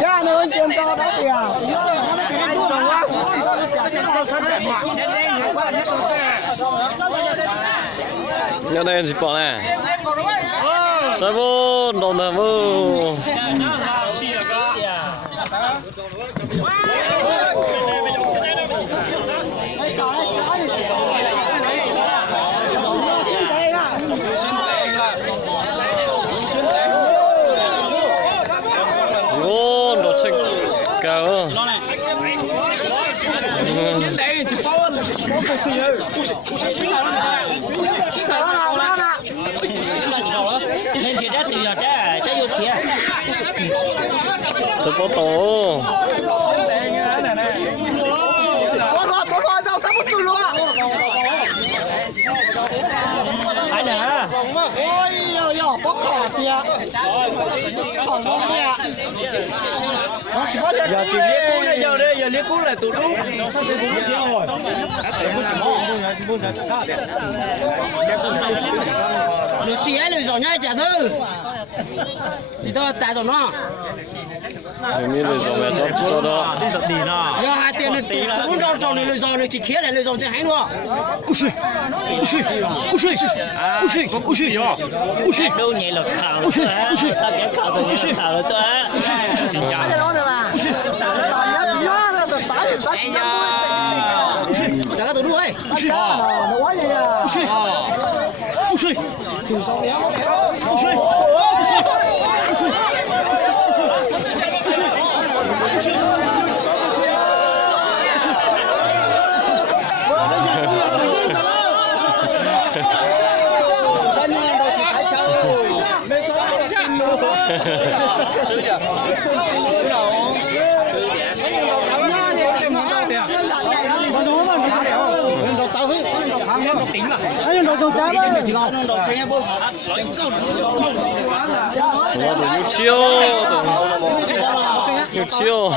Cha nó trên to đó kìa. Nhớ đây gì bỏ này. Sai vô, đồn là vô. Vô, đồ check cao. Tôi có tổ. Có rồi sao thắp một chút luôn à? Phải nè. Ôi yo bóc khỏ tìa. Khỏ không tìa. Giờ chỉ liếc cú này giờ đây, giờ liếc cú là tụt đúng. Nó xì ấy lời giỏi nhá chả thư. Chỉ tôi tại rồi nó. Hình như là dòng mẹ cho đó. Giờ hai tiền này cũng đâu tròn này lời giỏi này chỉ khía này lời giỏi chứ hay nữa. Đâu nhẹ là khảo nữa. Ta cái khảo rồi nhẹ khảo rồi tôi. Chả có tụi đuôi. Nó quá vậy à. Nó tụi yêu chiêu, yêu chiêu.